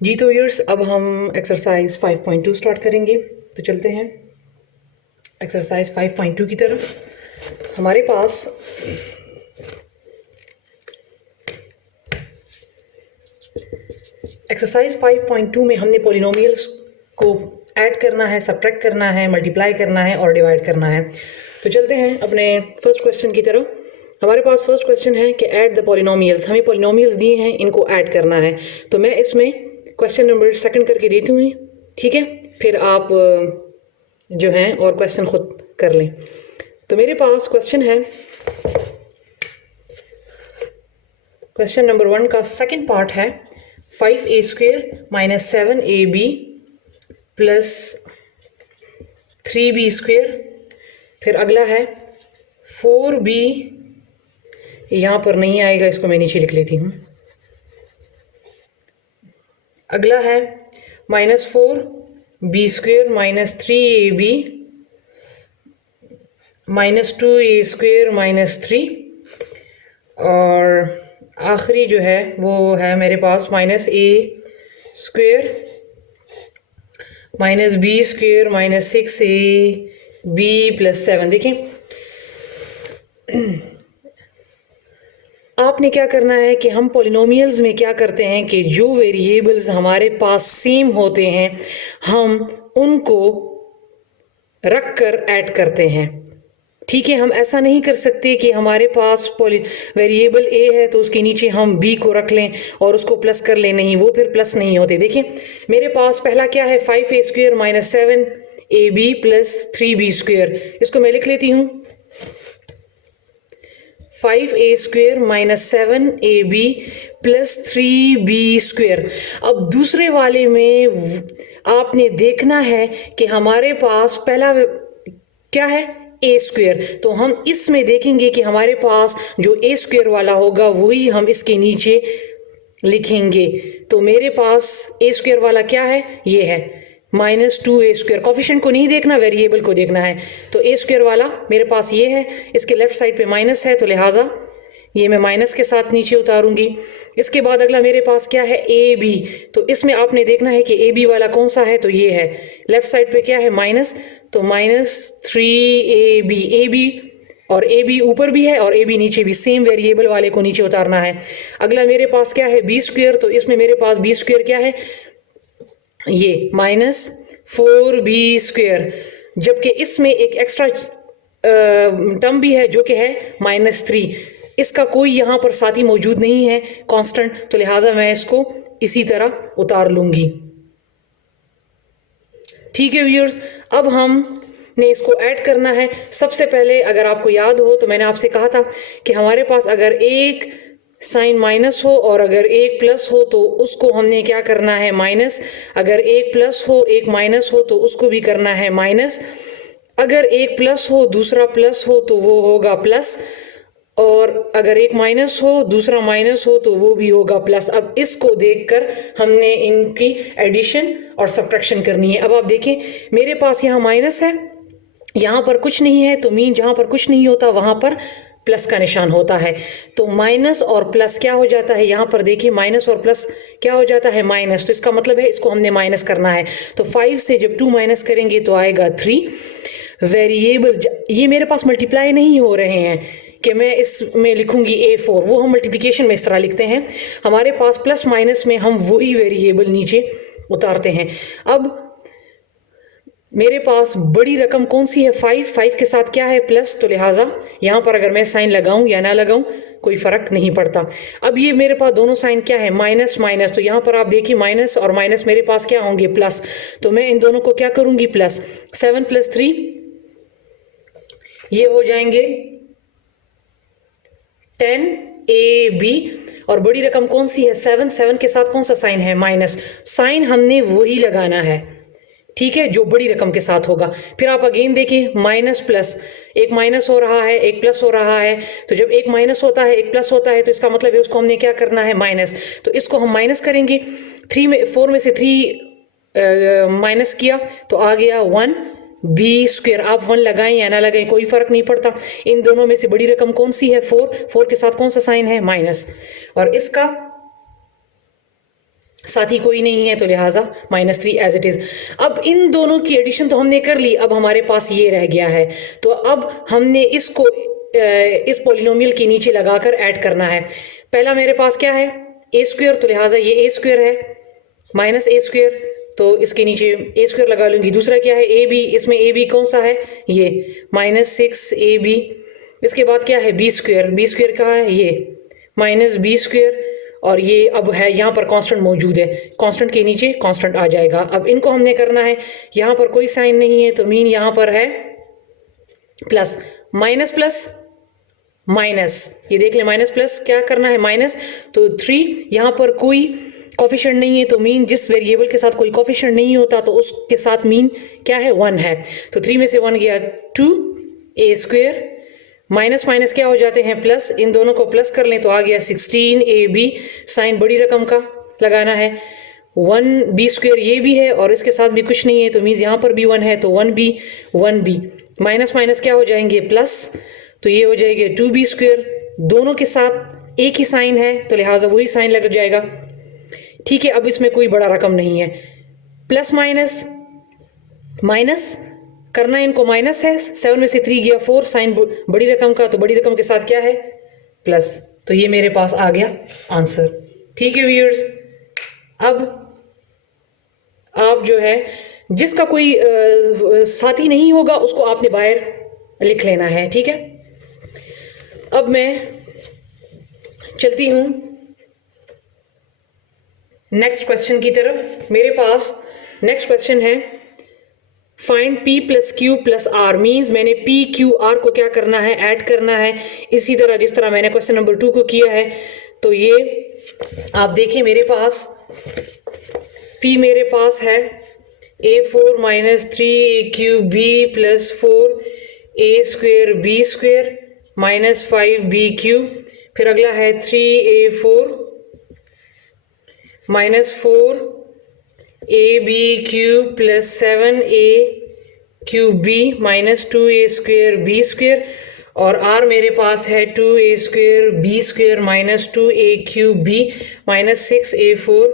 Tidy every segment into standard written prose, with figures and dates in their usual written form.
जी तो व्यूअर्स, अब हम एक्सरसाइज 5.2 स्टार्ट करेंगे। तो चलते हैं एक्सरसाइज 5.2 की तरफ। हमारे पास एक्सरसाइज 5.2 में हमने पॉलिनोमियल्स को ऐड करना है, सब्ट्रैक्ट करना है, मल्टीप्लाई करना है और डिवाइड करना है। तो चलते हैं अपने फर्स्ट क्वेश्चन की तरफ। हमारे पास फर्स्ट क्वेश्चन है कि ऐड द पॉलिनोमियल्स। हमें पॉलिनोमियल्स दिए हैं, इनको ऐड करना है। तो मैं इसमें क्वेश्चन नंबर सेकंड करके देती हूँ, ठीक है? फिर आप जो हैं और क्वेश्चन खुद कर लें। तो मेरे पास क्वेश्चन है, क्वेश्चन नंबर 1 का सेकंड पार्ट है 5a² minus 7ab plus 3b²। फिर अगला है 4b, यहाँ पर नहीं आएगा, इसको मैं नीचे लिख लेती हूँ। अगला है -4b² minus 3ab minus 2a² minus 3। और आखिरी जो है वो है मेरे पास -a² minus b² minus 6ab plus 7। देखें, आपने क्या करना है कि हम पॉलिनोमियल्स में क्या करते हैं कि जो वेरिएबल्स हमारे पास सेम होते हैं हम उनको रख कर ऐड करते हैं, ठीक है? हम ऐसा नहीं कर सकते कि हमारे पास वेरिएबल ए है तो उसके नीचे हम बी को रख लें और उसको प्लस कर लें। नहीं, वो फिर प्लस नहीं होते। देखिए, मेरे पास पहला क्या है 5a² minus 7ab plus 3b²। इसको मैं लिख लेती हूँ 5a² minus 7ab plus 3b²। अब दूसरे वाले में आपने देखना है कि हमारे पास पहला क्या है a²। तो हम इसमें देखेंगे कि हमारे पास जो a² वाला होगा वही हम इसके नीचे लिखेंगे। तो मेरे पास a² वाला क्या है, ये है -2a²। कोफिशिएंट को नहीं देखना, वेरिएबल को देखना है। तो a² वाला मेरे पास ये है, इसके लेफ्ट साइड पे माइनस है तो लिहाजा ये मैं माइनस के साथ नीचे उतारूंगी। इसके बाद अगला मेरे पास क्या है ab। तो इसमें आपने देखना है कि ab वाला कौन सा है, तो ये है। लेफ्ट साइड पे क्या है माइनस, तो -3ab। ab और ab ऊपर भी है और ab नीचे भी, सेम वेरिएबल वाले को नीचे उतारना है। अगला मेरे पास क्या है b²। तो इसमें मेरे पास b² क्या है, ये -4b²। जबकि इसमें एक एक्स्ट्रा टर्म भी है जो कि है -3। इसका कोई यहाँ पर साथी मौजूद नहीं है कांस्टेंट, तो लिहाजा मैं इसको इसी तरह उतार लूँगी। ठीक है व्यूअर्स, अब हमने इसको ऐड करना है। सबसे पहले अगर आपको याद हो तो मैंने आपसे कहा था कि हमारे पास अगर एक साइन माइनस हो और अगर एक प्लस हो तो उसको हमने क्या करना है माइनस। अगर एक प्लस हो एक माइनस हो तो उसको भी करना है माइनस। अगर एक प्लस हो दूसरा प्लस हो तो वो होगा प्लस, और अगर एक माइनस हो दूसरा माइनस हो तो वो भी होगा प्लस। अब इसको देखकर हमने इनकी एडिशन और सब्ट्रैक्शन करनी है। अब आप देखें, मेरे पास यहाँ माइनस है, यहाँ पर कुछ नहीं है, तो मीन जहाँ पर कुछ नहीं होता वहाँ पर प्लस का निशान होता है। तो माइनस और प्लस क्या हो जाता है, यहाँ पर देखिए माइनस और प्लस क्या हो जाता है माइनस। तो इसका मतलब है इसको हमने माइनस करना है। तो 5 से जब 2 माइनस करेंगे तो आएगा 3। वेरिएबल ये मेरे पास मल्टीप्लाई नहीं हो रहे हैं कि मैं इसमें लिखूंगी a4, वो हम मल्टीप्लिकेशन में इस तरह लिखते हैं। हमारे पास प्लस माइनस में हम वही वेरिएबल नीचे उतारते हैं। अब मेरे पास बड़ी रकम कौन सी है 5 के साथ क्या है प्लस, तो लिहाजा यहाँ पर अगर मैं साइन लगाऊं या ना लगाऊं कोई फ़र्क नहीं पड़ता। अब ये मेरे पास दोनों साइन क्या है माइनस माइनस, तो यहाँ पर आप देखिए माइनस और माइनस मेरे पास क्या होंगे प्लस। तो मैं इन दोनों को क्या करूँगी प्लस। 7 + 3 ये हो जाएंगे 10ab। और बड़ी रकम कौन सी है 7 के साथ कौन सा साइन है माइनस। साइन हमने वही लगाना है, ठीक है, जो बड़ी रकम के साथ होगा। फिर आप अगेन देखिए माइनस प्लस, एक माइनस हो रहा है एक प्लस हो रहा है। तो जब एक माइनस होता है एक प्लस होता है तो इसका मतलब है उसको हमने क्या करना है माइनस। तो इसको हम माइनस करेंगे। 4 में से 3 माइनस किया तो आ गया 1b²। आप 1 लगाएं या ना लगाएं कोई फर्क नहीं पड़ता। इन दोनों में से बड़ी रकम कौन सी है 4 के साथ कौन सा साइन है माइनस। और इसका साथी कोई नहीं है तो लिहाजा -3 एज इट इज़। अब इन दोनों की एडिशन तो हमने कर ली, अब हमारे पास ये रह गया है। तो अब हमने इसको इस पॉलिनोमियल के नीचे लगाकर ऐड करना है। पहला मेरे पास क्या है, ए स्क्वेयर, तो लिहाजा ये ए स्क्वेयर है, माइनस ए स्क्वेयर, तो इसके नीचे ए स्क्वेयर लगा लूँगी। दूसरा क्या है, ए बी, इसमें ए बी कौन सा है, ये -6 ए बी। इसके बाद क्या है, बी स्क्वेयर कहाँ है, ये -b स्क्वेयर, और ये अब है यहाँ पर कांस्टेंट मौजूद है, कांस्टेंट के नीचे कांस्टेंट आ जाएगा। अब इनको हमने करना है, यहाँ पर कोई साइन नहीं है तो मीन यहाँ पर है प्लस, माइनस प्लस माइनस, ये देख ले, माइनस प्लस क्या करना है, माइनस, तो 3, यहाँ पर कोई कोफिशिएंट नहीं है तो मीन जिस वेरिएबल के साथ कोई कोफिशिएंट नहीं होता तो उसके साथ मीन क्या है, 1 है। तो 3 में से 1 गया 2 ए स्क्वेयर, माइनस माइनस क्या हो जाते हैं, प्लस, इन दोनों को प्लस कर लें तो आ गया 16 ए बी, साइन बड़ी रकम का लगाना है, 1 बी स्क्वेयर ये भी है और इसके साथ भी कुछ नहीं है तो मीन्स यहाँ पर भी 1 है तो 1 बी, माइनस माइनस क्या हो जाएंगे, प्लस, तो ये हो जाएंगे 2 बी स्क्वेयर, दोनों के साथ एक ही साइन है तो लिहाजा वही साइन लग जाएगा। ठीक है, अब इसमें कोई बड़ा रकम नहीं है, प्लस माइनस माइनस करना है, इनको माइनस है, 7 में से 3 गया 4, साइन बड़ी रकम का, तो बड़ी रकम के साथ क्या है, प्लस, तो ये मेरे पास आ गया आंसर। ठीक है व्यूअर्स, अब आप जो है जिसका कोई साथी नहीं होगा उसको आपने बाहर लिख लेना है। ठीक है, अब मैं चलती हूँ नेक्स्ट क्वेश्चन की तरफ। मेरे पास नेक्स्ट क्वेश्चन है, find P plus Q plus R, means मैंने P Q R को क्या करना है, ऐड करना है, इसी तरह जिस तरह मैंने क्वेश्चन नंबर 2 को किया है। तो ये आप देखिए, मेरे पास P मेरे पास है A4 minus 3AQB plus 4A square B square minus 5BQ, फिर अगला है 3A4 minus 4AB cube plus 7AQB minus 2A square B square, और R मेरे पास है 2A square B square minus 2AQB minus 6A4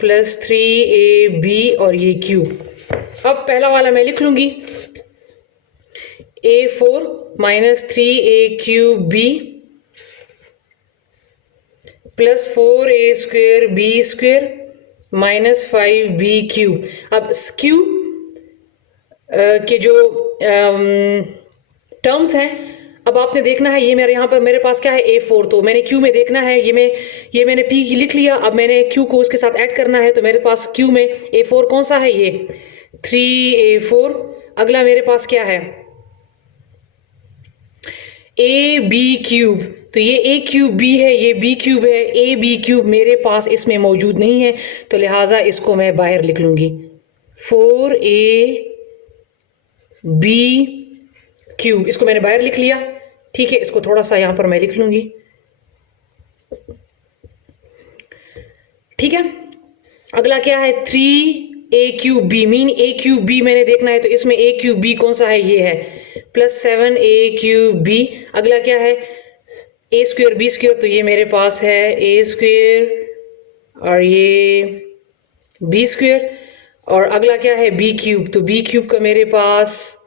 plus 3AB और ये Q। अब पहला वाला मैं लिख लूँगी, A4 minus 3AQB plus 4A square B square minus 5BQ। अब Q के जो टर्म्स हैं, अब आपने देखना है, ये मेरे यहाँ पर मेरे पास क्या है, A4, तो मैंने Q में देखना है, ये मैंने P की लिख लिया, अब मैंने Q को उसके साथ ऐड करना है, तो मेरे पास Q में A4 कौन सा है, ये 3A4। अगला मेरे पास क्या है, AB क्यूब, तो ये A क्यूब B है, ये B क्यूब है, AB क्यूब मेरे पास इसमें मौजूद नहीं है तो लिहाजा इसको मैं बाहर लिख लूँगी, 4AB क्यूब, इसको मैंने बाहर लिख लिया। ठीक है, इसको थोड़ा सा यहाँ पर मैं लिख लूँगी। ठीक है, अगला क्या है, 3AQB, mean A cube B मैंने देखना है, तो इसमें A क्यूब B कौन सा है, ये है प्लस 7AQB। अगला क्या है, A स्क्वेयर B स्क्वेयर, तो ये मेरे पास है A स्क्वेयर और ये B स्क्वेयर, और अगला क्या है, B क्यूब, तो B क्यूब का मेरे पास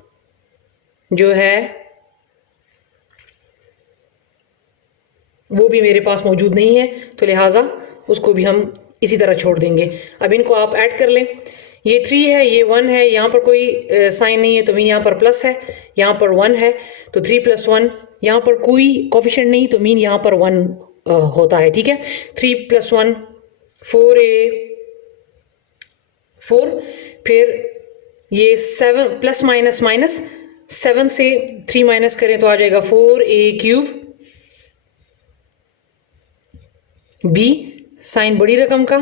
जो है वो भी मेरे पास मौजूद नहीं है तो लिहाजा उसको भी हम इसी तरह छोड़ देंगे। अब इनको आप ऐड कर लें, ये 3 है, ये 1 है, यहाँ पर कोई साइन नहीं है तो मीन यहाँ पर प्लस है, यहाँ पर 1 है तो 3 प्लस 1, यहाँ पर कोई कोफिशिएंट नहीं तो मीन यहाँ पर 1 होता है। ठीक है, 3 प्लस 1 4, फिर ये 7 प्लस माइनस माइनस, 7 से 3 माइनस करें तो आ जाएगा 4A क्यूब B, साइन बड़ी रकम का,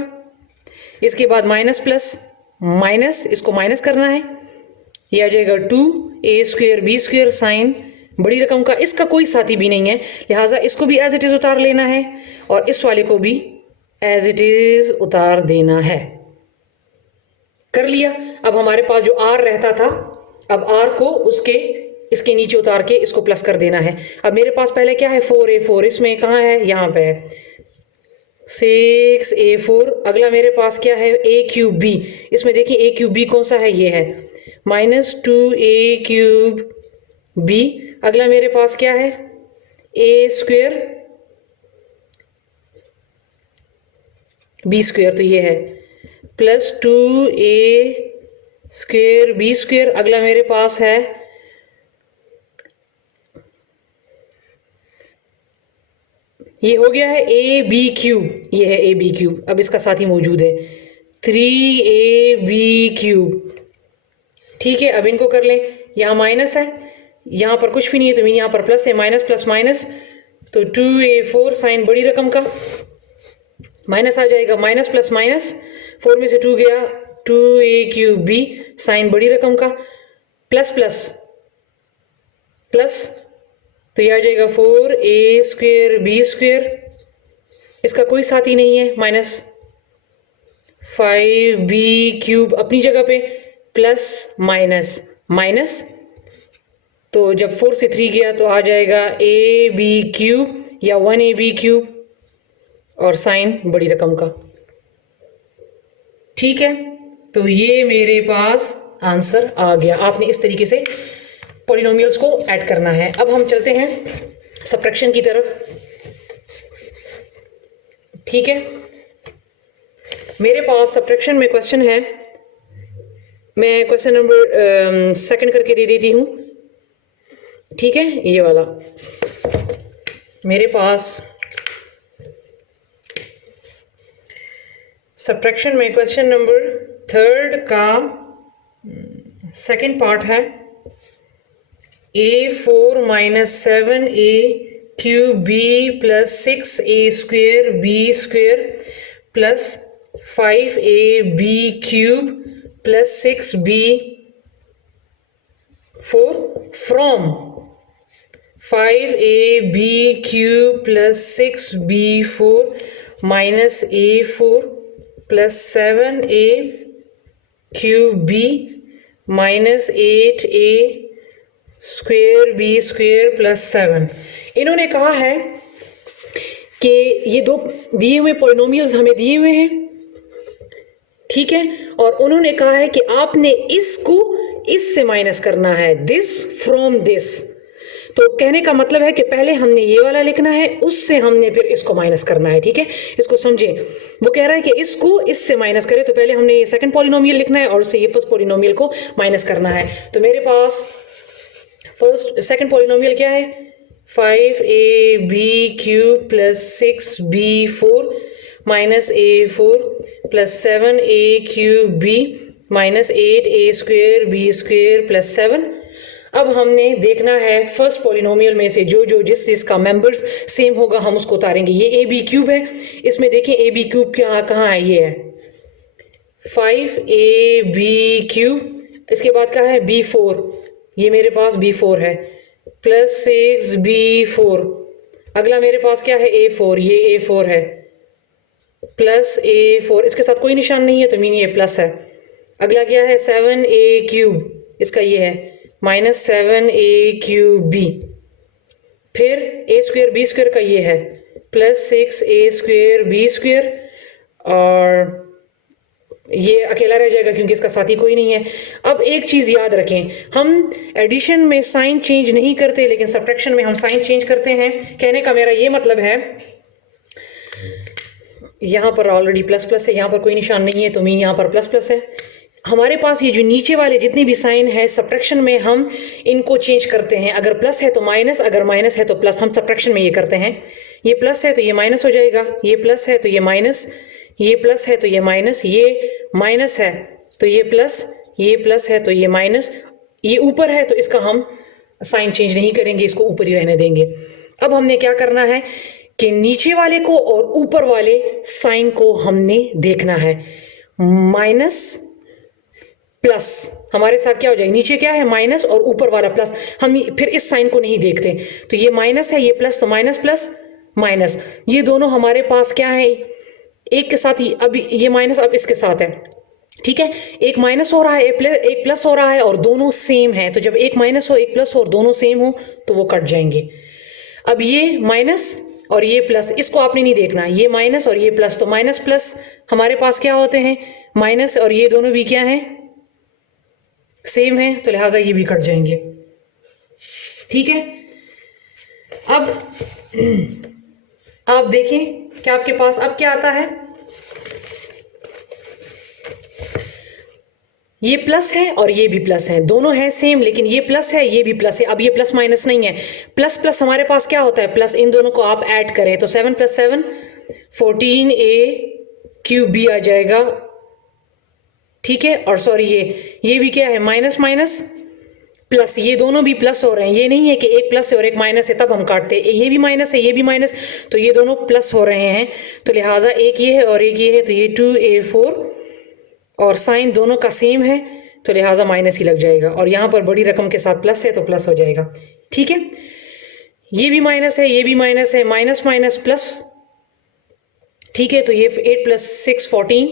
इसके बाद माइनस प्लस माइनस, इसको माइनस करना है, ये आ जाएगा 2A square B square, sign बड़ी रकम का, इसका कोई साथी भी नहीं है लिहाजा इसको भी एज इट इज़ उतार लेना है और इस वाले को भी एज इट इज़ उतार देना है। कर लिया। अब हमारे पास जो R रहता था, अब R को इसके नीचे उतार के इसको प्लस कर देना है। अब मेरे पास पहले क्या है, 4A4, इसमें कहाँ है, यहाँ पे है 6a4। अगला मेरे पास क्या है, a क्यूब b। इसमें देखिए a क्यूब b कौन सा है, ये है -2a क्यूब b। अगला मेरे पास क्या है, a स्क्वेयर b स्क्वेयर, तो ये है +2a स्क्वेयर b स्क्वेयर। अगला मेरे पास है ये हो गया है ए बी क्यूब, ये है ए बी क्यूब। अब इसका साथ ही मौजूद है 3ab क्यूब। ठीक है, अब इनको कर लें। यहाँ माइनस है, यहाँ पर कुछ भी नहीं है तो यहाँ पर प्लस है, माइनस प्लस माइनस, तो 2a4 साइन बड़ी रकम का माइनस आ जाएगा, माइनस प्लस माइनस 4 में से 2 गया, 2a क्यूब b साइन बड़ी रकम का, प्लस प्लस प्लस, तो ये आ जाएगा 4a स्क्वेयर b स्क्वेयर। इसका कोई साथी नहीं है, -5b क्यूब अपनी जगह पे, प्लस माइनस माइनस, तो जब 4 से 3 गया तो आ जाएगा ab क्यूब या 1ab क्यूब और साइन बड़ी रकम का। ठीक है, तो ये मेरे पास आंसर आ गया। आपने इस तरीके से पॉलिनोमियल्स को ऐड करना है। अब हम चलते हैं सब्ट्रैक्शन की तरफ। ठीक है, मेरे पास सब्ट्रैक्शन में क्वेश्चन है, मैं क्वेश्चन नंबर 2 करके दे देती हूँ। ठीक है, ये वाला मेरे पास सब्ट्रैक्शन में क्वेश्चन नंबर 3 का 2nd पार्ट है, a4 - 7a cube b plus 6a square b square plus 5ab cube plus 6b 4 from 5ab cube plus 6b4 minus a4 plus 7a cube b minus 8a square b square plus 7। इन्होंने कहा है कि ये दो दिए हुए polynomials हमें दिए हुए हैं। ठीक है, और उन्होंने कहा है कि आपने इसको इससे माइनस करना है, दिस फ्रॉम दिस। तो कहने का मतलब है कि पहले हमने ये वाला लिखना है, उससे हमने फिर इसको माइनस करना है। ठीक है, इसको समझे। वो कह रहा है कि इसको इससे माइनस करें, तो पहले हमने ये 2nd पॉलिनोमियल लिखना है और उससे ये 1st पॉलिनोमियल को माइनस करना है। तो मेरे पास 2nd पॉलिनोमियल क्या है, 5ab cube plus 6b4 minus a4 plus 7a cube b minus 8a square b square plus 7। अब हमने देखना है 1st पॉलिनोमियल में से जो जो जिस चीज़ का मेंबर्स सेम होगा हम उसको उतारेंगे। ये a b क्यूब है, इसमें देखें a b क्यूब कहाँ है, ये है 5ab क्यूब। इसके बाद क्या है b4, ये मेरे पास b4 है प्लस 6b4। अगला मेरे पास क्या है a4, ये a4 है प्लस a4, इसके साथ कोई निशान नहीं है तो मीन ये प्लस है। अगला क्या है 7a क्यूब, इसका ये है माइनस 7a क्यूब b। फिर a स्क्वेयर b स्क्वेयर का ये है plus 6a square b square, और ये अकेला रह जाएगा क्योंकि इसका साथी कोई नहीं है। अब एक चीज़ याद रखें, हम एडिशन में साइन चेंज नहीं करते लेकिन सब्ट्रैक्शन में हम साइन चेंज करते हैं। कहने का मेरा ये मतलब है, यहाँ पर ऑलरेडी प्लस प्लस है, यहाँ पर कोई निशान नहीं है तो मीन यहाँ पर प्लस प्लस है। हमारे पास ये जो नीचे वाले जितने भी साइन है सब्ट्रैक्शन में हम इनको चेंज करते हैं। अगर प्लस है तो माइनस, अगर माइनस है तो प्लस, हम सब्ट्रैक्शन में ये करते हैं। ये प्लस है तो ये माइनस हो जाएगा, ये प्लस है तो ये माइनस, ये प्लस है तो ये माइनस, ये माइनस है तो ये प्लस, ये प्लस है तो ये माइनस, ये ऊपर है तो इसका हम साइन चेंज नहीं करेंगे, इसको ऊपर ही रहने देंगे। अब हमने क्या करना है कि नीचे वाले को और ऊपर वाले साइन को हमने देखना है। माइनस प्लस हमारे साथ क्या हो जाएगा, नीचे क्या है माइनस और ऊपर वाला प्लस, हम फिर इस साइन को नहीं देखते। तो ये माइनस है, ये प्लस, तो माइनस प्लस माइनस, ये दोनों हमारे पास क्या है एक के साथ ही, अब ये माइनस अब इसके साथ है। ठीक है, एक माइनस हो रहा है एक प्लस हो रहा है और दोनों सेम है। तो जब एक माइनस हो एक प्लस हो और दोनों सेम हो तो वो कट जाएंगे। अब ये माइनस और ये प्लस, इसको आपने नहीं देखना, ये माइनस और ये प्लस, तो माइनस प्लस हमारे पास क्या होते हैं, माइनस, और ये दोनों भी क्या हैं, सेम है, तो लिहाजा ये भी कट जाएंगे। ठीक है, अब आप देखें कि आपके पास अब क्या आता है, ये प्लस है और ये भी प्लस है, दोनों हैं सेम, लेकिन ये प्लस है ये भी प्लस है। अब ये प्लस माइनस नहीं है, प्लस प्लस हमारे पास क्या होता है, प्लस, इन दोनों को आप ऐड करें तो 7 + 7 14a³ आ जाएगा। ठीक है, और सॉरी ये भी क्या है, माइनस माइनस प्लस, ये दोनों भी प्लस हो रहे हैं, ये नहीं है कि एक प्लस है और एक माइनस है तब हम काटते, ये भी माइनस है ये भी माइनस, तो ये दोनों प्लस हो रहे हैं, तो लिहाजा एक ये है और एक ये है, तो ये 2a4, और साइन दोनों का सेम है तो लिहाजा माइनस ही लग जाएगा, और यहाँ पर बड़ी रकम के साथ प्लस है तो प्लस हो जाएगा। ठीक है, ये भी माइनस है ये भी माइनस है, माइनस माइनस प्लस। ठीक है, तो ये 8 + 6 14,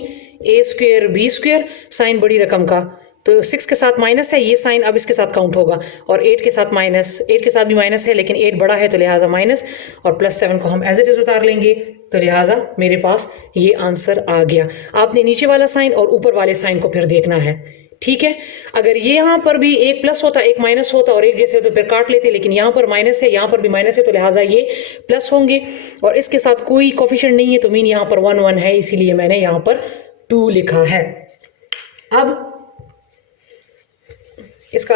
a² b², साइन बड़ी रकम का, तो 6 के साथ माइनस है, ये साइन अब इसके साथ काउंट होगा, और 8 के साथ माइनस, 8 के साथ भी माइनस है लेकिन 8 बड़ा है तो लिहाजा माइनस, और +7 को हम एज इट इज उतार लेंगे, तो लिहाजा मेरे पास ये आंसर आ गया। आपने नीचे वाला साइन और ऊपर वाले साइन को फिर देखना है। ठीक है, अगर ये यहाँ पर भी एक प्लस होता, एक माइनस होता और एक जैसे तो फिर काट लेते, लेकिन यहाँ पर माइनस है यहाँ पर भी माइनस है, तो लिहाजा ये प्लस होंगे, और इसके साथ कोई कोफिशिएंट नहीं है तो मीन यहाँ पर 1 1 है, इसीलिए मैंने यहाँ पर 2 लिखा है। अब इसका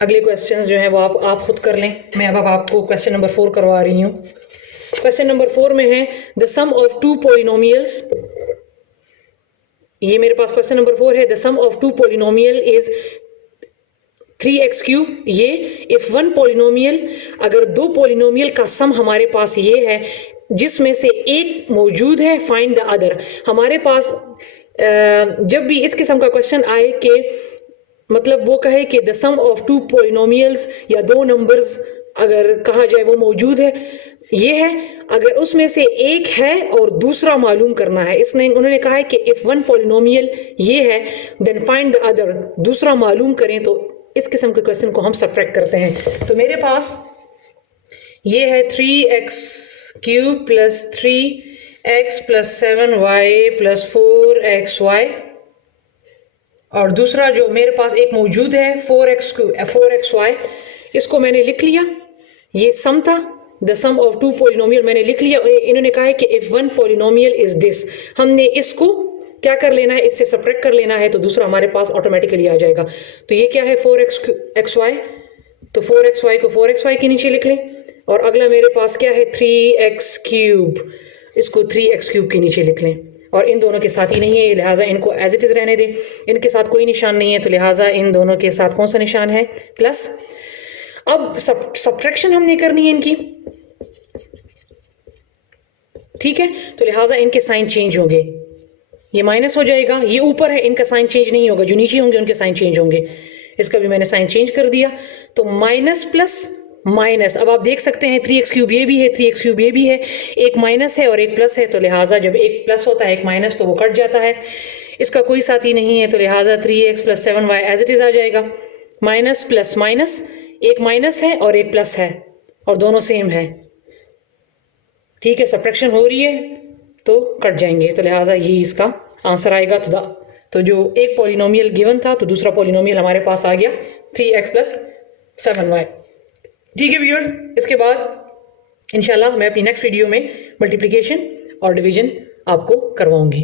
अगले क्वेश्चंस जो है वो आप खुद कर लें, मैं अब आपको क्वेश्चन नंबर 4 करवा रही हूँ। क्वेश्चन नंबर 4 में है द सम ऑफ 2 पॉलिनोमियल्स, ये मेरे पास क्वेश्चन नंबर 4 है, the sum of 2 polynomial is 3x³ ये इफ वन पॉलिनोमियल, अगर दो पॉलिनोमियल का सम हमारे पास ये है जिसमें से एक मौजूद है, फाइंड द अदर। हमारे पास जब भी इस किस्म का क्वेश्चन आए कि मतलब वो कहे कि द सम ऑफ 2 पॉलिनोमियल्स या दो नंबर्स अगर कहा जाए वो मौजूद है, ये है, अगर उसमें से एक है और दूसरा मालूम करना है, उन्होंने कहा है कि इफ वन पॉलिनोमियल ये है देन फाइंड द अदर, दूसरा मालूम करें, तो इस किस्म के क्वेश्चन को हम सब्ट्रैक्ट करते हैं। तो मेरे पास ये है 3x³ + 3x + 7y + 4xy, और दूसरा जो मेरे पास एक मौजूद है 4xy, इसको मैंने लिख लिया, ये सम था, द सम ऑफ 2 पॉलिनोमियल मैंने लिख लिया। इन्होंने कहा है कि if one polynomial is this, हमने इसको क्या कर लेना है, इससे सब्ट्रैक्ट कर लेना है, तो दूसरा हमारे पास ऑटोमेटिकली आ जाएगा। तो ये क्या है 4xy, तो 4xy को 4xy के नीचे लिख लें, और अगला मेरे पास क्या है 3x³, इसको 3x³ के नीचे लिख लें, और इन दोनों के साथ ही नहीं है लिहाजा इनको एज इट इज़ रहने दें, इनके साथ कोई निशान नहीं है तो लिहाजा इन दोनों के साथ कौन सा निशान है, प्लस। अब सब्ट्रैक्शन हमने करनी है इनकी, ठीक है, तो लिहाजा इनके साइन चेंज होंगे, ये माइनस हो जाएगा, ये ऊपर है इनका साइन चेंज नहीं होगा, जो नीचे होंगे उनके साइन चेंज होंगे, इसका भी मैंने साइन चेंज कर दिया, तो माइनस प्लस माइनस। अब आप देख सकते हैं 3x³ ये भी है 3x³ ये भी है, एक माइनस है और एक प्लस है, तो लिहाजा जब एक प्लस होता है एक माइनस तो वो कट जाता है, इसका कोई साथी नहीं है तो लिहाजा 3x + 7y as it is आ जाएगा, माइनस प्लस माइनस, एक माइनस है और एक प्लस है और दोनों सेम है, ठीक है, सब्ट्रैक्शन हो रही है तो कट जाएंगे, तो लिहाजा यही इसका आंसर आएगा। तो जो एक पॉलिनोमियल गिवन था तो दूसरा पॉलिनोमियल हमारे पास आ गया 3x + 7y। ठीक है व्यूअर्स, इसके बाद इंशाल्लाह मैं अपनी नेक्स्ट वीडियो में मल्टीप्लिकेशन और डिवीजन आपको करवाऊंगी।